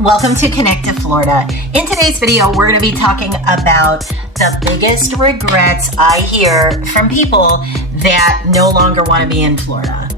Welcome to Connect to Florida. In today's video, we're going to be talking about the biggest regrets I hear from people that no longer want to be in Florida.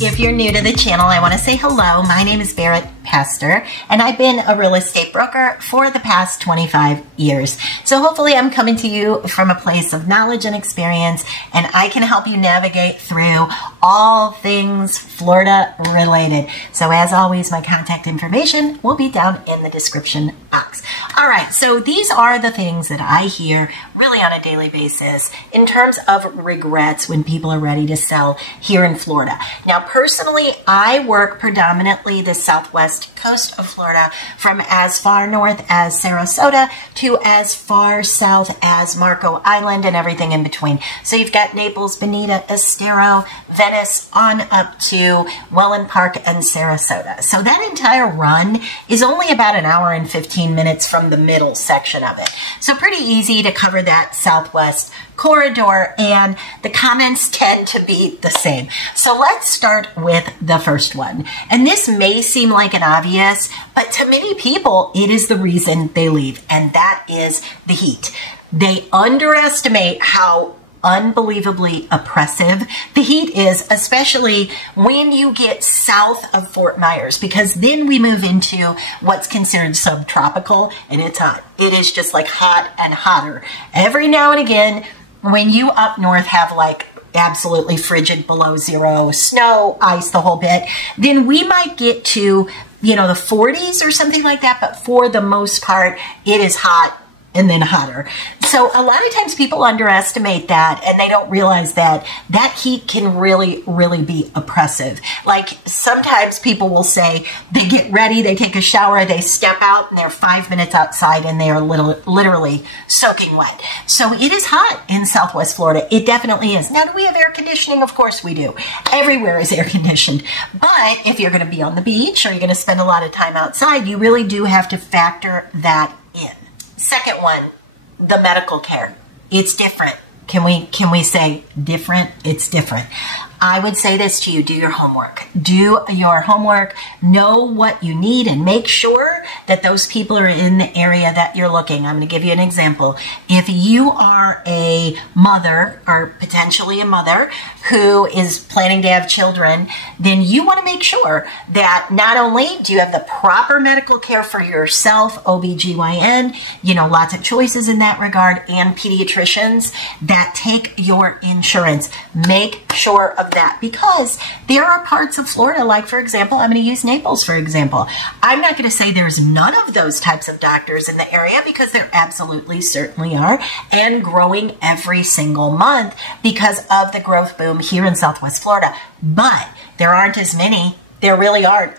If you're new to the channel, I want to say hello. My name is Barrett Pastor, and I've been a real estate broker for the past 25 years. So hopefully I'm coming to you from a place of knowledge and experience, and I can help you navigate through all things Florida related. So as always, my contact information will be down in the description box. All right, so these are the things that I hear really on a daily basis in terms of regrets when people are ready to sell here in Florida. Now, personally, I work predominantly the southwest coast of Florida, from as far north as Sarasota to as far south as Marco Island and everything in between. So you've got Naples, Bonita, Estero, Venice, on up to Welland Park and Sarasota. So that entire run is only about an hour and 15 minutes from the middle section of it. So pretty easy to cover that southwest corridor, and the comments tend to be the same. So let's start with the first one. And this may seem like an obvious, but to many people, it is the reason they leave, and that is the heat. They underestimate how unbelievably oppressive the heat is, especially when you get south of Fort Myers, because then we move into what's considered subtropical, and it's hot. It is just like hot and hotter. Every now and again, when you up north have like absolutely frigid below zero, snow, ice, the whole bit, then we might get to, you know, the 40s or something like that. But for the most part, it is hot and then hotter. So a lot of times people underestimate that, and they don't realize that that heat can really, really be oppressive. Like sometimes people will say they get ready, they take a shower, they step out, and they're 5 minutes outside and they are literally soaking wet. So it is hot in Southwest Florida. It definitely is. Now, do we have air conditioning? Of course we do. Everywhere is air conditioned. But if you're going to be on the beach or you're going to spend a lot of time outside, you really do have to factor that in. Second one, the medical care. It's different. Can we say different? It's different. I would say this to you: do your homework. Do your homework. Know what you need and make sure that those people are in the area that you're looking. I'm going to give you an example. If you are a mother or potentially a mother who is planning to have children, then you want to make sure that not only do you have the proper medical care for yourself, OBGYN, you know, lots of choices in that regard, and pediatricians that take your insurance. Make sure of that, because there are parts of Florida, like for example, I'm going to use Naples for example. I'm not going to say there's none of those types of doctors in the area, because there absolutely certainly are, and growing every single month because of the growth boom here in Southwest Florida. But there aren't as many. There really aren't.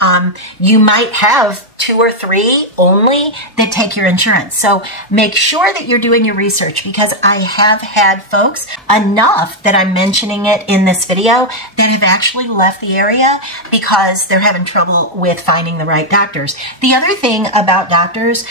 You might have 2 or 3 only that take your insurance. So make sure that you're doing your research, because I have had folks, enough that I'm mentioning it in this video, that have actually left the area because they're having trouble with finding the right doctors. The other thing about doctors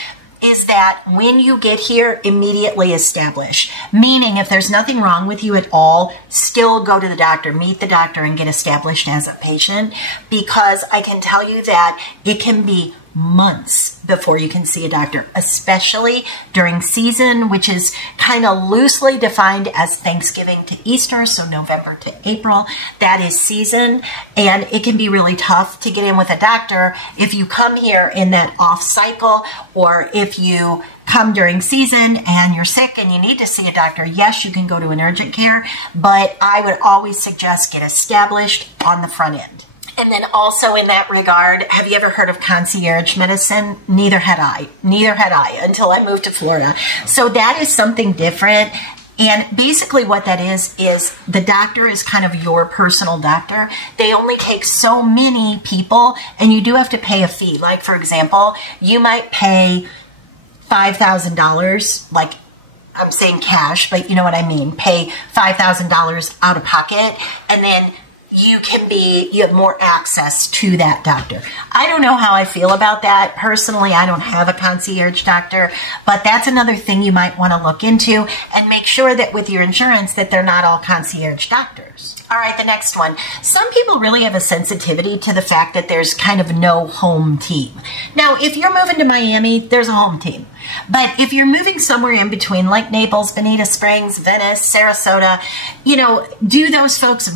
is that when you get here, immediately establish. Meaning, if there's nothing wrong with you at all, still go to the doctor, meet the doctor, and get established as a patient, because I can tell you that it can be months before you can see a doctor, especially during season, which is kind of loosely defined as Thanksgiving to Easter, so November to April. That is season, and it can be really tough to get in with a doctor if you come here in that off cycle, or if you come during season and you're sick and you need to see a doctor. Yes, you can go to an urgent care, but I would always suggest get established on the front end. And then also in that regard, have you ever heard of concierge medicine? Neither had I. Neither had I until I moved to Florida. So that is something different. And basically what that is the doctor is kind of your personal doctor. They only take so many people, and you do have to pay a fee. Like, for example, you might pay $5,000, like I'm saying cash, but you know what I mean. Pay $5,000 out of pocket, and then you have more access to that doctor. I don't know how I feel about that. Personally, I don't have a concierge doctor, but that's another thing you might want to look into, and make sure that with your insurance that they're not all concierge doctors. All right, the next one. Some people really have a sensitivity to the fact that there's kind of no home team. Now, if you're moving to Miami, there's a home team. But if you're moving somewhere in between, like Naples, Bonita Springs, Venice, Sarasota, do those folks,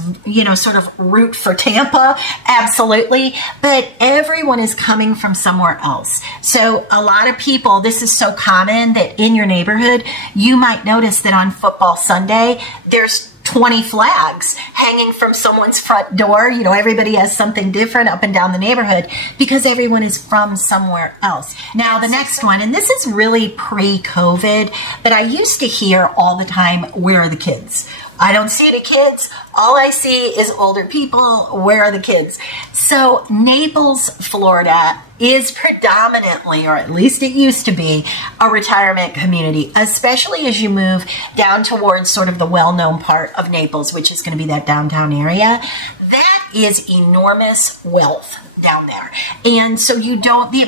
sort of root for Tampa? Absolutely. But everyone is coming from somewhere else. So a lot of people, this is so common that in your neighborhood, you might notice that on football Sunday, there's 20 flags hanging from someone's front door. Everybody has something different up and down the neighborhood because everyone is from somewhere else. Now, the next one, and this is really pre-COVID, but I used to hear all the time, where are the kids? I don't see any kids. All I see is older people. Where are the kids? So Naples, Florida is predominantly, or at least it used to be, a retirement community, especially as you move down towards sort of the well-known part of Naples, which is going to be that downtown area. That is enormous wealth down there. And so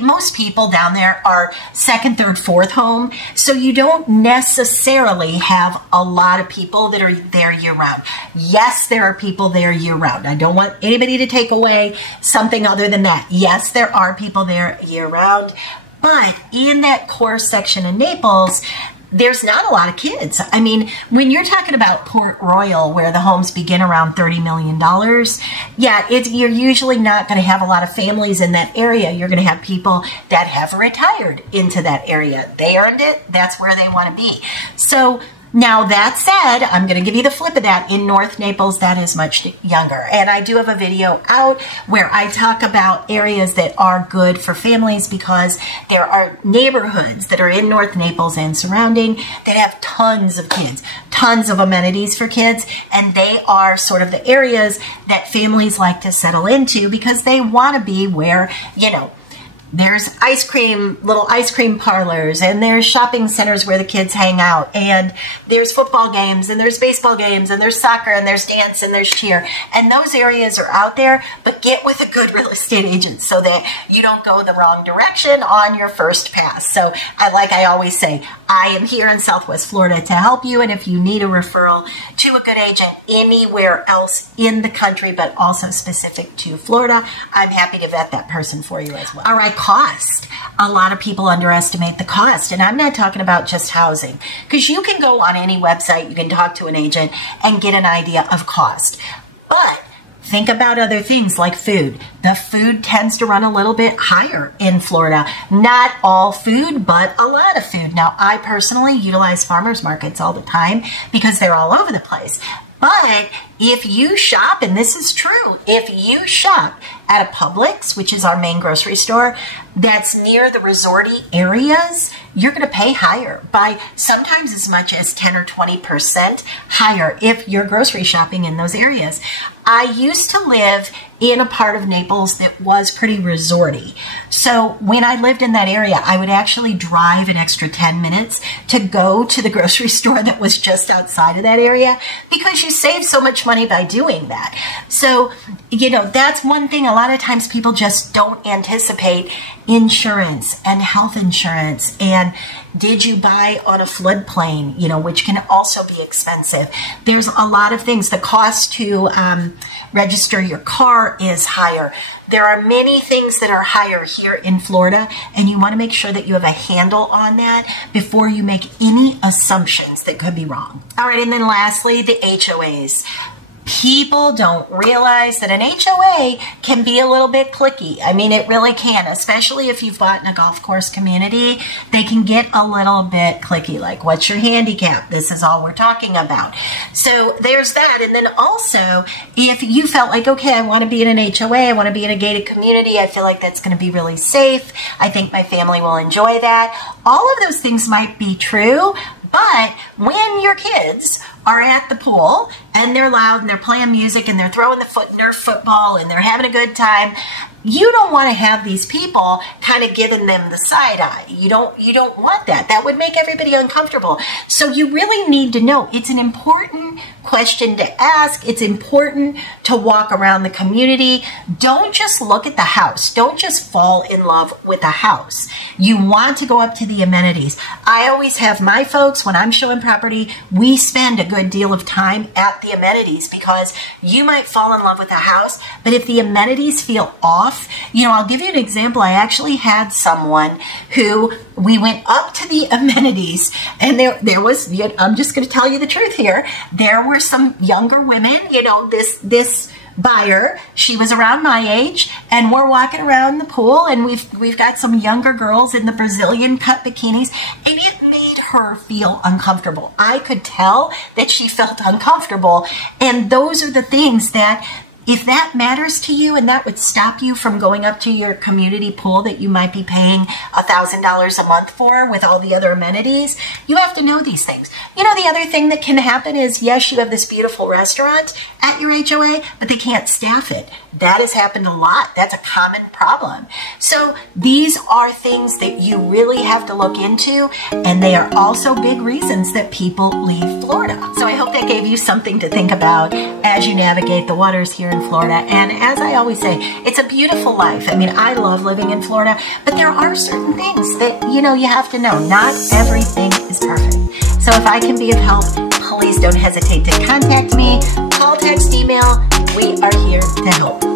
most people down there are second, third, fourth home. So you don't necessarily have a lot of people that are there year round. Yes, there are people there year round. I don't want anybody to take away something other than that. Yes, there are people there year round. But in that core section of Naples, there's not a lot of kids. I mean, when you're talking about Port Royal, where the homes begin around $30 million, yeah, you're usually not going to have a lot of families in that area. You're going to have people that have retired into that area. They earned it. That's where they want to be. So now, that said, I'm going to give you the flip of that. In North Naples, that is much younger. And I do have a video out where I talk about areas that are good for families because there are neighborhoods that are in North Naples and surrounding that have tons of kids, tons of amenities for kids. And they are sort of the areas that families like to settle into because they want to be where, there's little ice cream parlors, and there's shopping centers where the kids hang out, and there's football games, and there's baseball games, and there's soccer, and there's dance, and there's cheer. And those areas are out there, but get with a good real estate agent so that you don't go the wrong direction on your first pass. So I always say, I am here in Southwest Florida to help you, and if you need a referral to a good agent anywhere else in the country, but also specific to Florida, I'm happy to vet that person for you as well. All right. Cost. A lot of people underestimate the cost, and I'm not talking about just housing, because you can go on any website, you can talk to an agent and get an idea of cost. But think about other things like food. The food tends to run a little bit higher in Florida. Not all food, but a lot of food. Now, I personally utilize farmers markets all the time because they're all over the place. But if you shop, and this is true, if you shop at a Publix, which is our main grocery store, that's near the resorty areas, you're going to pay higher by sometimes as much as 10 or 20% higher if you're grocery shopping in those areas. I used to live in a part of Naples that was pretty resorty. So when I lived in that area, I would actually drive an extra 10 minutes to go to the grocery store that was just outside of that area because you save so much money by doing that. So, that's one thing. A lot of times people just don't anticipate insurance and health insurance. And did you buy on a floodplain, which can also be expensive. There's a lot of things. The cost to register your car is higher. There are many things that are higher here in Florida, and you want to make sure that you have a handle on that before you make any assumptions that could be wrong. All right, and then lastly, the HOAs. People don't realize that an HOA can be a little bit cliquey. I mean, it really can, especially if you've bought in a golf course community. They can get a little bit cliquey, like, what's your handicap? This is all we're talking about. So there's that. And then also, if you felt like, okay, I want to be in an HOA, I want to be in a gated community, I feel like that's going to be really safe, I think my family will enjoy that. All of those things might be true, but when your kids are at the pool and they're loud and they're playing music and they're throwing the Nerf football and they're having a good time, you don't want to have these people kind of giving them the side eye. You don't want that. That would make everybody uncomfortable. So you really need to know. It's an important question to ask. It's important to walk around the community. Don't just look at the house. Don't just fall in love with the house. You want to go up to the amenities. I always have my folks, when I'm showing property, we spend a good deal of time at the amenities because you might fall in love with the house, but if the amenities feel off, I'll give you an example. I actually had someone who we went up to the amenities, and there was, I'm just going to tell you the truth here. There were some younger women, this buyer, she was around my age, and we're walking around the pool, and we've got some younger girls in the Brazilian cut bikinis, and it made her feel uncomfortable. I could tell that she felt uncomfortable, and those are the things that, if that matters to you and that would stop you from going up to your community pool that you might be paying $1,000 a month for with all the other amenities, you have to know these things. The other thing that can happen is, yes, you have this beautiful restaurant at your HOA, but they can't staff it. That has happened a lot. That's a common problem. So these are things that you really have to look into, and they are also big reasons that people leave Florida. So I hope that gave you something to think about as you navigate the waters here in Florida. And as I always say, it's a beautiful life. I mean, I love living in Florida, but there are certain things that, you have to know. Not everything is perfect. So if I can be of help, please don't hesitate to contact me. Call, text, email. We are here to help.